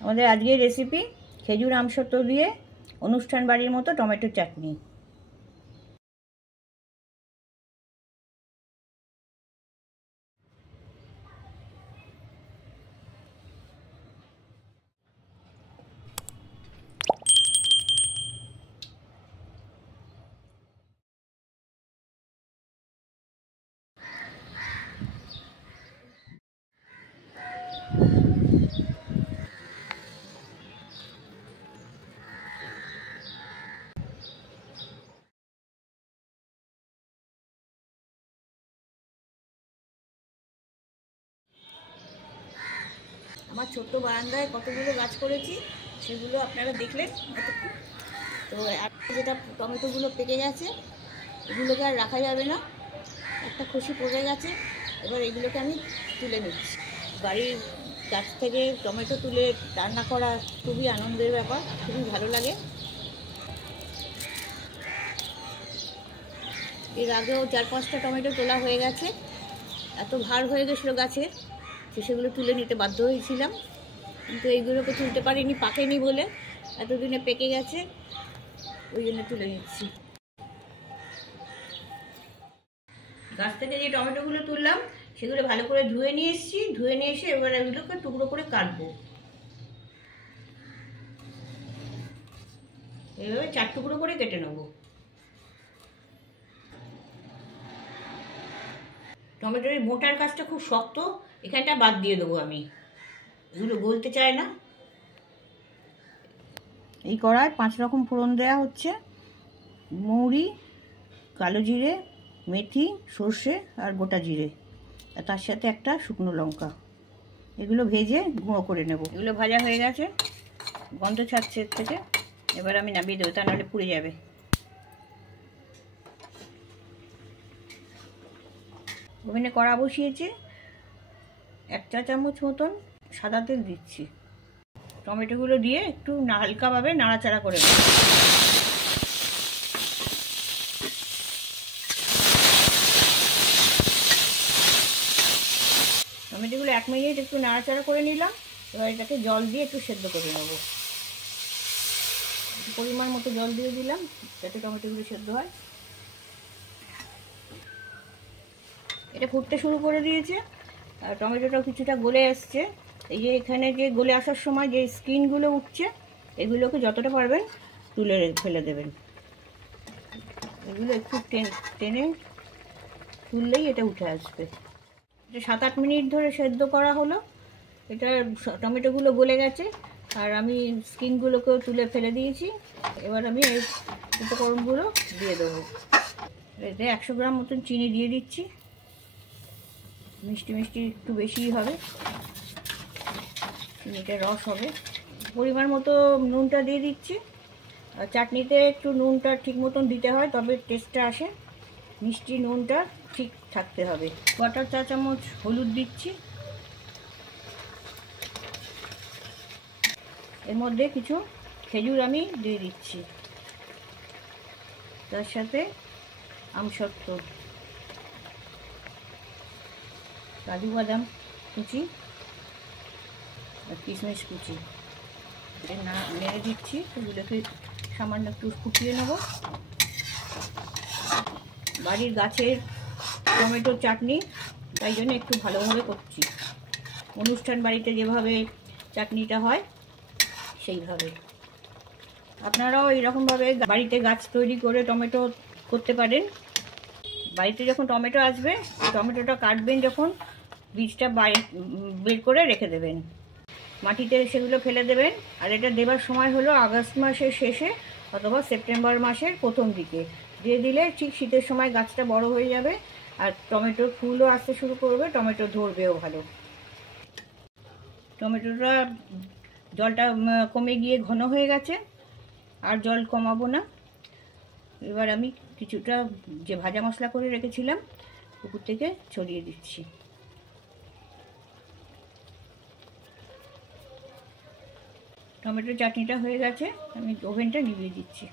আমাদের আজকের রেসিপি খেজুর আমসত্ত্ব দিয়ে অনুষ্ঠান বাড়ির মতো টমেটো চাটনি। আমার ছোট্ট বারান্দায় কতগুলো গাছ করেছি, সেগুলো আপনারা দেখলেন। তো যেটা টমেটোগুলো পেকে গেছে, এগুলোকে আর রাখা যাবে না, একটা খুশি পড়ে গেছে। এবার এগুলোকে আমি তুলে নিচ্ছি। বাড়ির গাছ থেকে টমেটো তুলে রান্না করা খুবই আনন্দের ব্যাপার, খুবই ভালো লাগে। এর আগেও 4-5টা টমেটো তোলা হয়ে গেছে, এত ভার হয়ে গেছিলো গাছের যে সেগুলো তুলে নিতে বাধ্য হয়েছিলাম, কিন্তু এইগুলোকে তুলতে পারিনি, পাকেনি বলে। এতদিনে পেকে গেছে, ওই জন্য তুলে নিচ্ছি। গাছ থেকে যে টমেটোগুলো তুললাম সেগুলো ভালো করে ধুয়ে নিয়ে এসেছি। ধুয়ে নিয়ে এসে এবার এগুলোকে টুকরো করে কাটবো। এইভাবে 4 টুকরো করে কেটে নেবো। টমেটোর মোটার কাজটা খুব শক্ত, এখানটা বাদ দিয়ে দেবো আমি, এগুলো গলতে চায় না। এই কড়ায় 5 রকম ফোড়ন দেওয়া হচ্ছে: মৌরি, কালো জিরে, মেথি, সর্ষে আর গোটা জিরে, আর তার সাথে একটা শুকনো লঙ্কা। এগুলো ভেজে গুঁড়ো করে নেব। এগুলো ভাজা হয়ে গেছে, গন্ধ ছাড়ছে এর থেকে। এবার আমি নামিয়ে দেবো, তা নাহলে পুড়ে যাবে। ওভেনে কড়া বসিয়েছি, 1 চা চামচ মতন সাদা তেল দিচ্ছি। টমেটোগুলো দিয়ে একটু হালকাভাবে নাড়াচাড়া করে নেব। টমেটোগুলো 1 মিনিট একটু নাড়াচাড়া করে নিলাম। এবার এটাকে জল দিয়ে একটু সেদ্ধ করে নেব। পরিমাণ মতো জল দিয়ে দিলাম যাতে টমেটোগুলো সেদ্ধ হয়। এটা ফুটতে শুরু করে দিয়েছে, আর টমেটোটাও কিছুটা গলে আসছে। এই যে এখানে যে গলে আসার সময় যে স্কিনগুলো উঠছে, এগুলোকে যতটা পারবেন তুলে ফেলে দেবেন। এগুলো একটু টেনে তুললেই এটা উঠে আসবে। এটা 7-8 মিনিট ধরে সেদ্ধ করা হলো। এটা টমেটোগুলো গলে গেছে, আর আমি স্কিনগুলোকেও তুলে ফেলে দিয়েছি। এবার আমি এই উপকরণগুলো দিয়ে দেবো। এতে 100 গ্রাম মতন চিনি দিয়ে দিচ্ছি। মিষ্টি মিষ্টি একটু বেশিই হবে, চিনিটা রস হবে। পরিমাণ মতো নুনটা দিয়ে দিচ্ছি। আর চাটনিতে একটু নুনটা ঠিক মতন দিতে হয়, তবে টেস্টটা আসে। মিষ্টি নুনটা ঠিক থাকতে হবে। 1/4 চা চামচ হলুদ দিচ্ছি। এর মধ্যে কিছু খেজুর আমি দিয়ে দিচ্ছি, তার সাথে আমসত্ত্ব, কাজু বাদাম কুচি আর কিশমিশ কুচি নেড়ে দিচ্ছি। এগুলোকে সামান্য একটু ফুটিয়ে নেব। বাড়ির গাছের টমেটোর চাটনি, তাই জন্য একটু ভালোভাবে করছি। অনুষ্ঠান বাড়িতে যেভাবে চাটনিটা হয় সেইভাবে আপনারাও এইরকমভাবে বাড়িতে গাছ তৈরি করে টমেটো করতে পারেন। বাড়িতে যখন টমেটো আসবে, টমেটোটা কাটবেন যখন, বীজটা বের করে রেখে দেবেন, মাটিতে সেগুলো ফেলে দেবেন। আর এটা দেবার সময় হলো আগস্ট মাসের শেষে অথবা সেপ্টেম্বর মাসের প্রথম দিকে দিয়ে দিলে ঠিক শীতের সময় গাছটা বড় হয়ে যাবে, আর টমেটোর ফুলও আসতে শুরু করবে, টমেটো ধরবেও ভালো। টমেটোটা জলটা কমে গিয়ে ঘন হয়ে গেছে, আর জল কমাবো না। এবার আমি কিছুটা যে ভাজা মশলা করে রেখেছিলাম উপর থেকে ছড়িয়ে দিচ্ছি। টমেটো চাটনিটা হয়ে গেছে, আমি ওভেনটা নিভিয়ে দিচ্ছি।